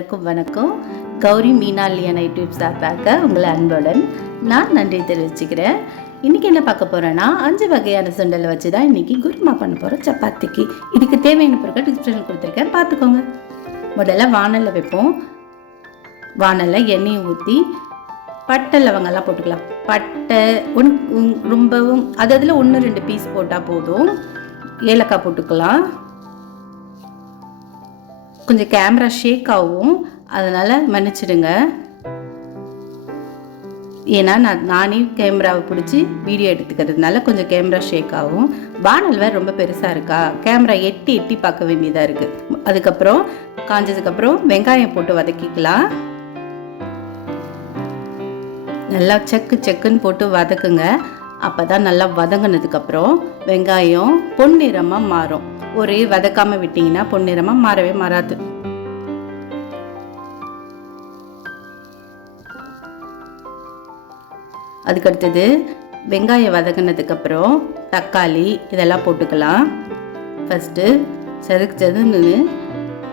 அனைவருக்கும் வணக்கம். கௌரி மீனாலியன் யூடியூப் சார்பாக உங்களை அன்புடன் நான் நன்றி தெரிவிச்சுக்கிறேன். இன்றைக்கி என்ன பார்க்க போகிறேன்னா 5 வகையான சுண்டலை வச்சு தான் இன்றைக்கி குருமா பண்ண போகிறோம் சப்பாத்திக்கு. இதுக்கு தேவையான பொருட்கள் டிஸ்கிரிப்ஷனில் கொடுத்துருக்கேன், பார்த்துக்கோங்க. முதல்ல வானலில் வைப்போம். வானலில் எண்ணெயை ஊற்றி பட்டை லவங்கெல்லாம் போட்டுக்கலாம். பட்டை ரொம்பவும் அதில் 1-2 பீஸ் போட்டால் போதும். ஏலக்காய் போட்டுக்கலாம். கொஞ்சம் கேமரா ஷேக் ஆகும், அதனால் மன்னிச்சிடுங்க. ஏன்னா நானே கேமராவை பிடிச்சி வீடியோ எடுத்துக்கிறதுனால கொஞ்சம் கேமரா ஷேக் ஆகும். வானல் வேறு ரொம்ப பெருசாக இருக்கா, கேமரா எட்டி பார்க்க வேண்டியதாக இருக்குது. அதுக்கப்புறம் காஞ்சதுக்கப்புறம் வெங்காயம் போட்டு வதக்கிக்கலாம். நல்லா செக்குன்னு போட்டு வதக்குங்க. அப்போ தான் நல்லா வதங்கினதுக்கப்புறம் வெங்காயம் பொன்னிறமாக மாறும். ஒரே வதக்காமல் விட்டிங்கன்னா பொன்னிறமாக மாறவே மாறாது. அதுக்கடுத்தது வெங்காயம் வதங்கினதுக்கப்புறம் தக்காளி இதெல்லாம் போட்டுக்கலாம். ஃபஸ்ட்டு செதுன்னு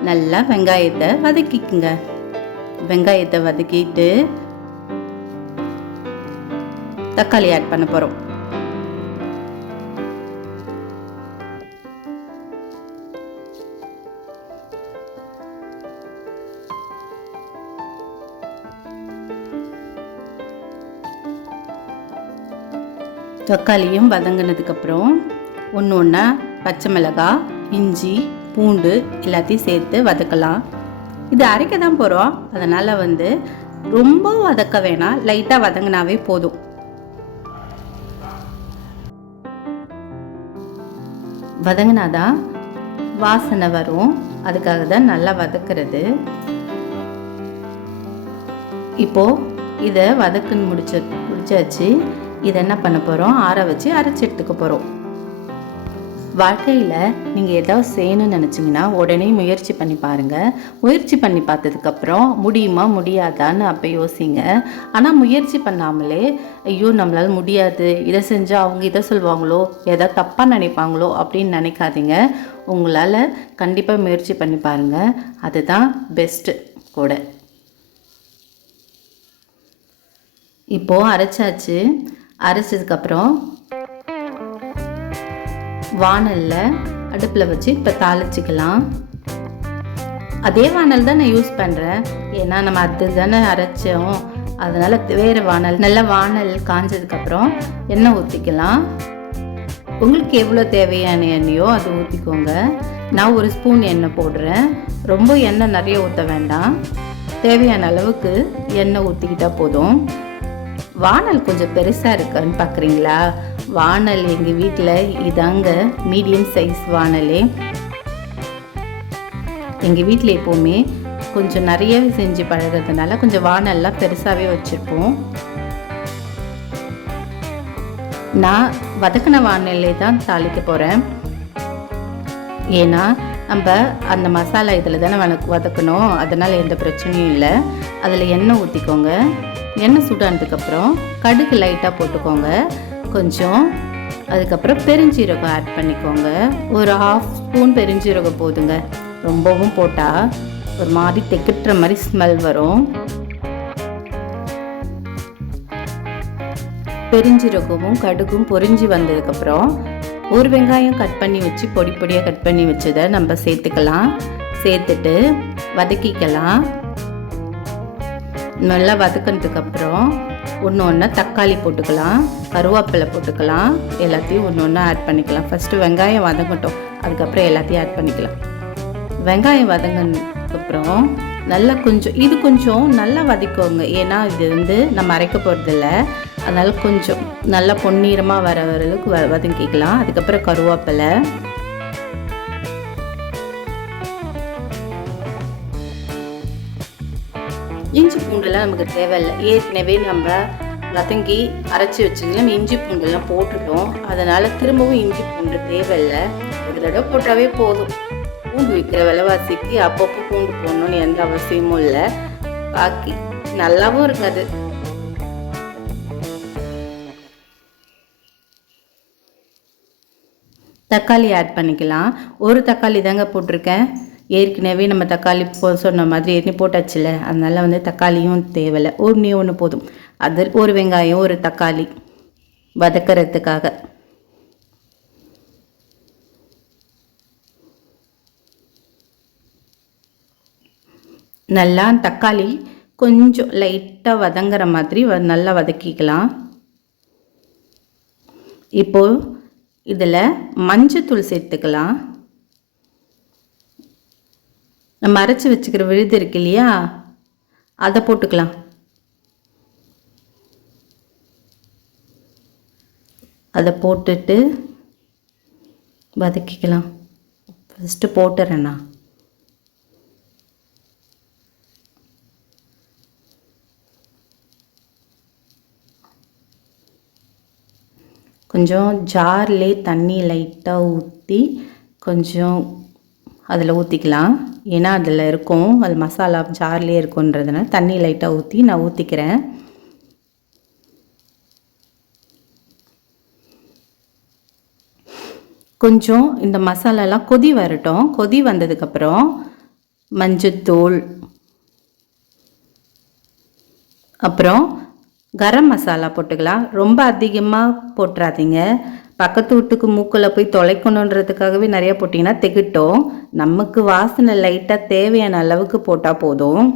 நல்லா வெங்காயத்தை வதக்கிக்குங்க. வெங்காயத்தை வதக்கிட்டு தக்காளி ஆட் பண்ண போகிறோம். தக்காளியும் வதங்கினதுக்கப்புறம் ஒன்றா பச்சை மிளகாய், இஞ்சி, பூண்டு எல்லாத்தையும் சேர்த்து வதக்கலாம். இது அரைக்க தான் போகிறோம், அதனால் ரொம்ப வதக்க வேணாம், லைட்டாக வதங்கினாவே போதும். வதங்கினாதான் வாசனை வரும், அதுக்காக தான் நல்லா வதக்கிறது. இப்போது இதை வதக்குன்னு முடிச்சாச்சு. இதை என்ன பண்ண போகிறோம், ஆற வச்சு அரைச்சி எடுத்துக்க போகிறோம். வாழ்க்கையில் நீங்கள் ஏதாவது செய்யணும்னு நினச்சிங்கன்னா உடனே முயற்சி பண்ணி பாருங்கள். முயற்சி பண்ணி பார்த்ததுக்கப்புறம் முடியுமா முடியாதான்னு அப்போ யோசிங்க. ஆனால் முயற்சி பண்ணாமலே ஐயோ நம்மளால் முடியாது, இதை செஞ்சால் அவங்க இதை சொல்லுவாங்களோ, ஏதாவது தப்பாக நினைப்பாங்களோ அப்படின்னு நினைக்காதீங்க. உங்களால் கண்டிப்பாக முயற்சி பண்ணி பாருங்கள், அதுதான் பெஸ்ட்டு கூட. இப்போது அரைச்சாச்சு. அரைச்சதுக்கப்புறம் வானலில் அடுப்பில் வச்சு இப்போ தாளிச்சிக்கலாம். அதே வானல் தான் நான் யூஸ் பண்ணுறேன், ஏன்னா நம்ம அது தானே அரைச்சோம், அதனால் வேறு வானல். நல்ல வானல் காஞ்சதுக்கப்புறம் எண்ணெய் ஊற்றிக்கலாம். உங்களுக்கு எவ்வளோ தேவையான எண்ணெயோ அது ஊற்றிக்கோங்க. நான் 1 ஸ்பூன் எண்ணெய் போடுறேன். ரொம்ப எண்ணெய் நிறைய ஊற்ற வேண்டாம், தேவையான அளவுக்கு எண்ணெய் ஊற்றிக்கிட்டால் போதும். வானல் கொஞ்சம் பெருசாக இருக்குன்னு பார்க்குறீங்களா? வானல் எங்கள் வீட்டில் இதாங்க மீடியம் சைஸ் வானலே. எங்கள் வீட்டில் எப்போவுமே கொஞ்சம் நிறையவே செஞ்சு பழகிறதுனால கொஞ்சம் வானல்லாம் பெருசாகவே வச்சுருப்போம். நான் வதக்கின வானல்லே தான் தாளிக்க போகிறேன். ஏன்னா நம்ம அந்த மசாலா இதில் தானே வதக்கணும், அதனால் எந்த பிரச்சனையும் இல்லை. அதில் எண்ணெய் ஊற்றிக்கோங்க. எண்ணெய் சூடானதுக்கப்புறம் கடுகு லைட்டாக போட்டுக்கோங்க கொஞ்சம். அதுக்கப்புறம் பெருஞ்சீரகம் ஆட் பண்ணிக்கோங்க. ஒரு 1/2 ஸ்பூன் பெருஞ்சீரகம் போதுங்க, ரொம்பவும் போட்டால் ஒரு மாதிரி தெக்குற மாதிரி ஸ்மெல் வரும். பெருஞ்சீரகமும் கடுகும் பொரிஞ்சு வந்ததுக்கப்புறம் ஒரு வெங்காயம் கட் பண்ணி வச்சு பொடியாக கட் பண்ணி வச்சதை நம்ம சேர்த்துக்கலாம். சேர்த்துட்டு வதக்கிக்கலாம். நல்லா வதக்கினதுக்கப்புறம் ஒன்று தக்காளி போட்டுக்கலாம், கருவேப்பிலை போட்டுக்கலாம். எல்லாத்தையும் ஒன்று ஆட் பண்ணிக்கலாம். ஃபஸ்ட்டு வெங்காயம் வதங்கட்டும், அதுக்கப்புறம் எல்லாத்தையும் ஆட் பண்ணிக்கலாம். வெங்காயம் வதங்கினதுக்கப்புறம் நல்லா கொஞ்சம் நல்லா வதக்கோங்க. ஏன்னா இது நம்ம அரைக்க போகிறதில்ல, அதனால் கொஞ்சம் நல்லா பொன்னிறமாக வர அளவுக்கு வதக்கிக்கலாம். அதுக்கப்புறம் கருவேப்பிலை, இஞ்சி பூண்டெல்லாம் நமக்கு தேவையில்லை, ஏற்கனவே நம்ம வதங்கி அரைச்சி வச்சுக்கலாம். இஞ்சி பூண்டெல்லாம் போட்டுட்டோம், அதனால் திரும்பவும் இஞ்சி பூண்டு தேவையில்லை. ஒரு தடவை போட்டாவே போதும். பூண்டு விற்கிற விலைவாசிக்கு அப்பப்போ பூண்டு போடணும்னு எந்த அவசியமும் இல்லை. பாக்கி நல்லாவும் இருக்காது. தக்காளி ஆட் பண்ணிக்கலாம். ஒரு தக்காளி தாங்க போட்டிருக்கேன், ஏற்கனவே நம்ம தக்காளி சொன்ன மாதிரி ஏற்கனவே போட்டாச்சுல, அதனால் வந்து தக்காளியும் தேவையில்லை. ஒன்றே ஒன்று போதும். அது ஒரு வெங்காயம் ஒரு தக்காளி வதக்கிறதுக்காக. நல்லா தக்காளி கொஞ்சம் லைட்டாக வதங்குற மாதிரி நல்லா வதக்கிக்கலாம். இப்போது இதில் மஞ்சத்தூள் சேர்த்துக்கலாம். நம்ம அரைச்சி வச்சுக்கிற விழுது இருக்கு இல்லையா, அதை போட்டுக்கலாம். அதை போட்டுட்டு வதக்கிக்கலாம். ஃபஸ்ட்டு போட்டுறேண்ணா. கொஞ்சம் ஜார்லே தண்ணி லைட்டாக ஊற்றி கொஞ்சம் அதில் ஊற்றிக்கலாம். ஏன்னா அதில் இருக்கும், அது மசாலா ஜார்லேயே இருக்குன்றதுனால தண்ணி லைட்டாக ஊற்றி நான் ஊற்றிக்கிறேன். கொஞ்சம் இந்த மசாலாலாம் கொதி வரட்டும். கொதி வந்ததுக்கப்புறம் மஞ்சத்தூள், அப்புறம் கரம் மசாலா போட்டுக்கலாம். ரொம்ப அதிகமாக போட்டுறாதீங்க. பக்கத்து வீட்டுக்கு மூக்கில் போய் தொலைக்கணுன்றதுக்காகவே நிறையா போட்டிங்கன்னா திகட்டும். நமக்கு வாசனை லைட்டாக தேவையான அளவுக்கு போட்டால் போதும்.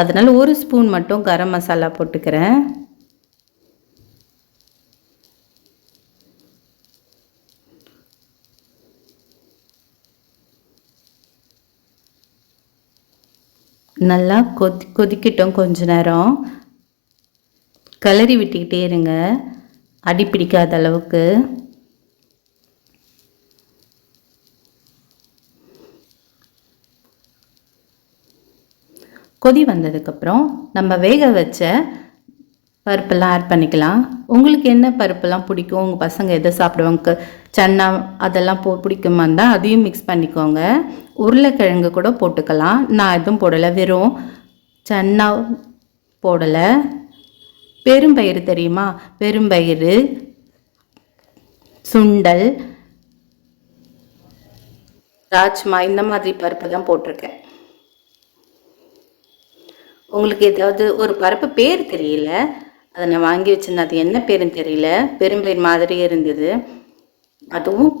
அதனால் ஒரு ஸ்பூன் மட்டும் கரம் மசாலா போட்டுக்கிறேன். நல்லா கொதிக்கட்டும். கொஞ்ச நேரம் கிளறி விட்டுக்கிட்டே இருங்க, அடி பிடிக்காத அளவுக்கு. கொதி வந்ததுக்கப்புறம் நம்ம வேக வச்ச பருப்பெல்லாம் ஆட் பண்ணிக்கலாம். உங்களுக்கு என்ன பருப்பெல்லாம் பிடிக்கும், உங்கள் பசங்க எதை சாப்பிடுவாங்க, சன்னா அதெல்லாம் பிடிக்குமா இருந்தால் அதையும் மிக்ஸ் பண்ணிக்கோங்க. உருளைக்கிழங்கு கூட போட்டுக்கலாம். நான் எதுவும் போடலை, வெறும் சன்னா போடலை. பெரும்பயிறு தெரியுமா, பெரும்பயிறு, சுண்டல், ராஜ்மா இந்த மாதிரி பருப்பு தான் போட்டிருக்கேன். உங்களுக்கு ஏதாவது ஒரு பருப்பு பேர் தெரியல, அதை நான் வாங்கி வச்சிருந்தேன், அது என்ன பேருன்னு தெரியல, பெரும்பயிர் மாதிரியே இருந்தது. அதுவும்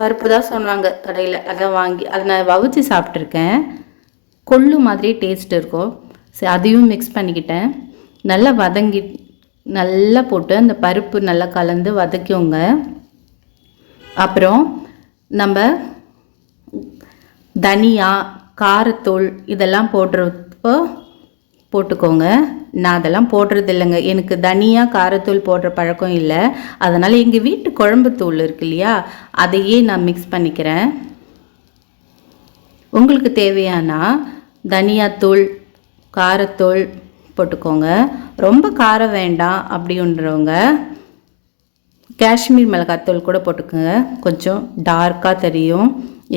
பருப்பு தான் சொன்னாங்க கடையில், அதை வாங்கி அதை நான் வவுச்சு சாப்பிட்ருக்கேன். கொள்ளு மாதிரி டேஸ்ட் இருக்கும். சரி, அதையும் மிக்ஸ் பண்ணிக்கிட்டேன். நல்லா நல்லா போட்டு அந்த பருப்பு நல்லா கலந்து வதக்கிவோங்க. அப்புறம் நம்ம தனியா, காரத்தூள் இதெல்லாம் போடுறப்போ போட்டுக்கோங்க. நான் அதெல்லாம் போடுறது இல்லைங்க, எனக்கு தனியா காரத்தூள் போடுற பழக்கம் இல்லை. அதனால் எங்கள் வீட்டு குழம்பு தூள் இருக்கு இல்லையா, அதையே நான் மிக்ஸ் பண்ணிக்கிறேன். உங்களுக்கு தேவையானா தனியாத்தூள், காரத்தூள் போட்டுக்கோங்க. ரொம்ப காரம் வேண்டாம் அப்படின்றவங்க காஷ்மீர் மிளகாத்தூள் கூட போட்டுக்கோங்க, கொஞ்சம் டார்க்காக தெரியும்.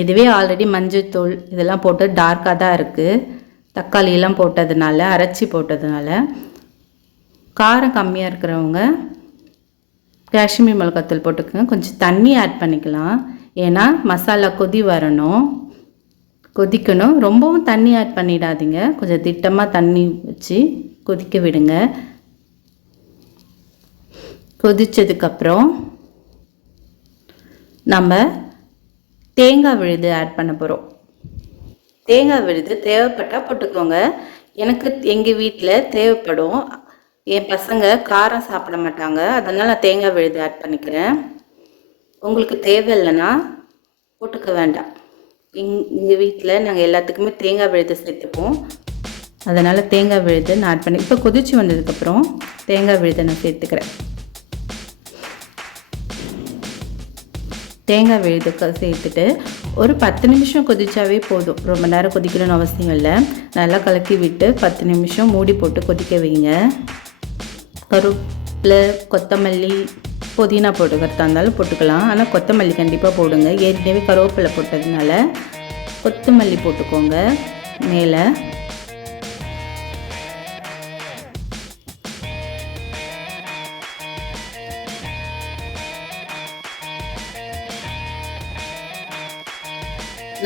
இதுவே ஆல்ரெடி மஞ்சத்தூள் இதெல்லாம் போட்டு டார்க்காக தான் இருக்குது. தக்காளியெல்லாம் போட்டதுனால, அரைச்சி போட்டதுனால. காரம் கம்மியாக இருக்கிறவங்க காஷ்மீர் மிளகாத்தூள் போட்டுக்கோங்க. கொஞ்சம் தண்ணி ஆட் பண்ணிக்கலாம், ஏன்னா மசாலா கொதி வரணும், கொதிக்கணும். ரொம்பவும் தண்ணி ஆட் பண்ணிடாதீங்க, கொஞ்சம் திட்டமாக தண்ணி வச்சு கொதிக்க விடுங்க. கொதித்ததுக்கப்புறம் நம்ம தேங்காய் விழுது ஆட் பண்ண போகிறோம். தேங்காய் விழுது தேவைப்பட்டால் போட்டுக்கோங்க. எனக்கு எங்கள் வீட்டில் தேவைப்படும், என் பசங்க காரம் சாப்பிட மாட்டாங்க, அதனால் நான் தேங்காய் விழுது ஆட் பண்ணிக்கிறேன். உங்களுக்கு தேவையில்லைன்னா போட்டுக்க வேண்டாம். எங்கள் வீட்டில் நாங்கள் எல்லாத்துக்குமே தேங்காய் விழுது சேர்த்துப்போம், அதனால் தேங்காய் விழுது நான் ஆட் பண்ணி இப்போ கொதிச்சு வந்ததுக்கப்புறம் தேங்காய் விழுதை நான் சேர்த்துக்கிறேன். தேங்காய் விழுது சேர்த்துட்டு ஒரு 10 நிமிஷம் கொதிச்சாவே போதும், ரொம்ப நேரம் கொதிக்கணும்னு அவசியம் இல்லை. நல்லா கலக்கி விட்டு 10 நிமிஷம் மூடி போட்டு கொதிக்க வைங்க. கருவேப்பிலை, கொத்தமல்லி, புதினா போட்டுக்கிறதா இருந்தாலும் போட்டுக்கலாம், ஆனால் கொத்தமல்லி கண்டிப்பாக போடுங்க. ஏற்கனவே கருவேப்பிலை போட்டதுனால கொத்தமல்லி போட்டுக்கோங்க மேலே.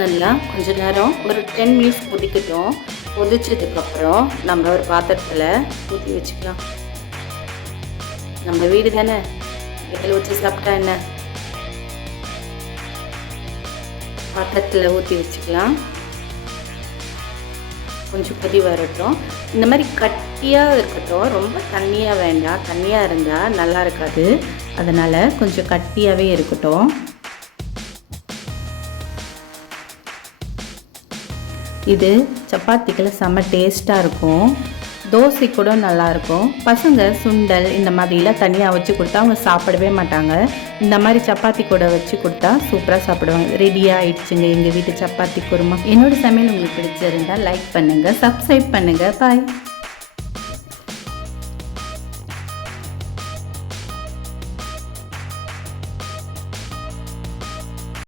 நல்லா கொஞ்ச நேரம் ஒரு 10 மினிட்ஸ் கொதிக்கட்டும். கொதிச்சதுக்கப்புறம் நம்ம ஒரு பாத்திரத்தில் ஊற்றி வச்சுக்கலாம். நம்ம வீடு தானே, இதில் ஊற்றி சாப்பிட்டா என்ன. பாத்திரத்தில் ஊற்றி வச்சுக்கலாம். கொஞ்சம் கொதி வரட்டும். இந்த மாதிரி கட்டியாக இருக்கட்டும், ரொம்ப தண்ணியாக வேண்டாம். தண்ணியாக இருந்தால் நல்லா இருக்காது. அதனால் கொஞ்சம் கட்டியாகவே இருக்கட்டும். இது சப்பாத்திக்கெல்லாம் செம்ம டேஸ்ட்டாக இருக்கும். தோசை கூட நல்லாயிருக்கும். பசங்க சுண்டல் இந்த மாதிரிலாம் தனியாக வச்சு கொடுத்தா அவங்க சாப்பிடவே மாட்டாங்க. இந்த மாதிரி சப்பாத்தி கூட வச்சு கொடுத்தா சூப்பராக சாப்பிடுவாங்க. ரெடியாக ஆயிடுச்சுங்க எங்கள் வீட்டு சப்பாத்தி குருமா. என்னோடய சமையல் உங்களுக்கு பிடிச்சிருந்தால் லைக் பண்ணுங்கள், சப்ஸ்கிரைப் பண்ணுங்கள். பாய்.